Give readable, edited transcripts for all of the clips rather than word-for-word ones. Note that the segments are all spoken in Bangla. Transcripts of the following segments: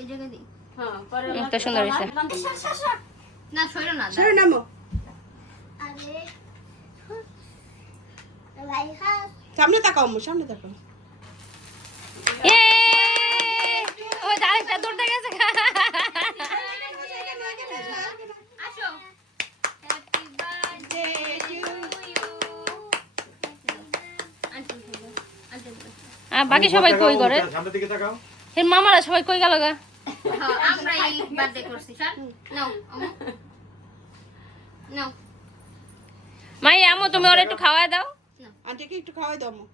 এই জায়গা দি হ্যাঁ পরে একটা সুন্দর হইছে না সইরো না সরে নামো আরে ভাই হাস সামনে তাকাও আম্মু সামনে তাকাও এ ওই আরেকটা দৌড়তে গেছে আসো হ্যাপি বার্থডে টু ইউ আর বাকি সবাই কই করে সামনের দিকে তাকাও এর মামারা সবাই কই গেল গা হ্যাঁ আমরা এই বার্থডে করছি স্যার নাও নাও মাই আমো তুমি ওরে একটু খাওয়ায় দাও আন্টিকে একটু খাওয়াই দাও আম্মু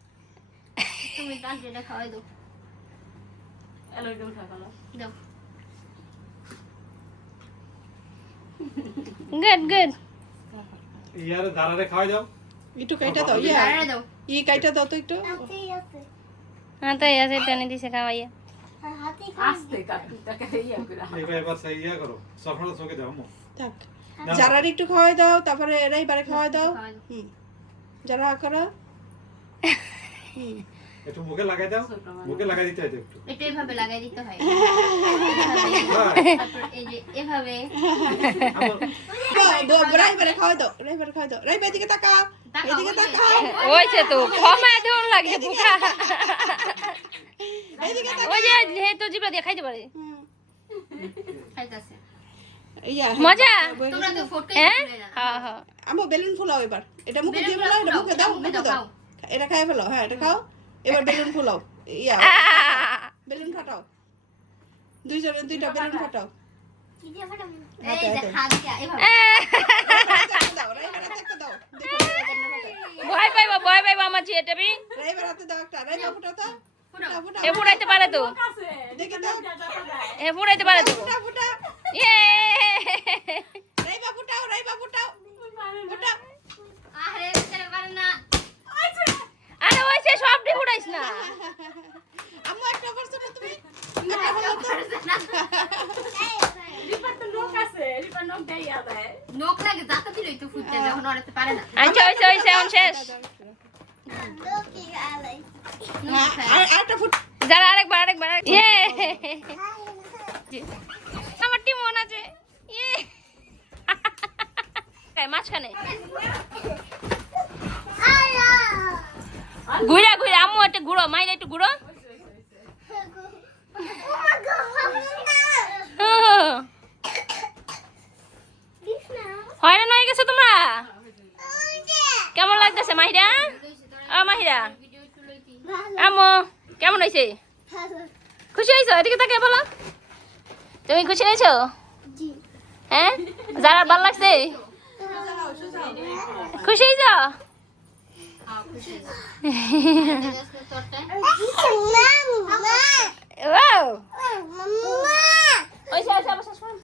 তুমি বার্থডেটা খাওয়াই দাও এলো একদম ঠাকালো দাও গুড গুড ইয়ার দাঁড়ারে খাওয়াই দাও একটু কাইটা দাও আরে দাও ই কাইটা দাও তো একটু হাতি আছে হ্যাঁ তাই আছে টানি দিছে খাওয়াইয়া হাতি আস্তে কাটুটাকে ইয়া করে এবার সেই ইয়া করো সফলতা চোখে দাও আম্মু থাক নাও। যারার একটু খাওয়াই দাও তারপরে এরাই বারে খাওয়াই দাও খাওয়াই দাও। হুম যারা করো হুম একটু মুখে লাগাই দাও মুখে লাগাই দিতে হয় তো একটু এটা এভাবে লাগাই দিতে হয় তারপর এই যে এভাবে রাইবারে খাওয়াই দাও রাইবারে খাওয়াই দাও রাইবা এদিকে তাকাও এদিকে তাকাও ওইছে তো ক্ষমা দেন লাগে বুকা এদিকে ওই যে হে তো জিবা দিয়ে খাইতে পারে খাইতাছে ইয়া মজা তোমরা তো ফটকে হ্যাঁ দিলে না হ্যাঁ হ্যাঁ আমো বেলুন ফুলাও এবার এটা মুখে দিয়ে ফেলাও এটা মুখে দাও মুখে দাও এটা খাই ফেলাও হ্যাঁ এটা খাও এবার বেলুন ফুলাও ইয়া বেলুন ফাটাও দুইজনে দুইটা বেলুন ফাটাও কি দিয়ে ফাটাম এই যে হাত দিয়া এভাবে দাও রাইবার হাতে দাও ভয় পাইবা আমার ছেলেটা বি রাইবার হাতে দাও একটা রাইবা ফুটাও তো ফুটাও ফুটাও এ ফুটাইতে পারে তো দেখে দাও এ ফুটাইতে পারে তো ফুটাও ফুটাও ইয়ে রাইবা ফুটাও ফুটাও আরে ভিতরে পারে না আরে ওইছে সবটি ফুটাইছ না আম্মু একটা পারছো না তুমি রিপার তো লোক আছে রিপার লোক দেই আবে নোক লাগে জাতা দিলই তো ফুটতে যখন ওরাতে পারে না আচ্ছা ওইছে এখন শেষ লোকি আলাই আরেকটা ফুট যারা আরেকবার ইয়ে আমার টিম মন আছে ইয়ে মাঝখানে আলা ঘুরা ঘুরা আম্মু একটা ঘুরো মাইরা একটু ঘুরো হয় না নয় গেছো তোমরা কেমন লাগতেছে মাহিরা মাহিরা আম্মু কেমন হয়েছে খুশি হয়েছো এদিকে তাকে বলো তুমি খুশি হয়েছো হ্যাঁ যারা ভালো লাগছে খুশি হয়েছো খুশি তোরটা মামা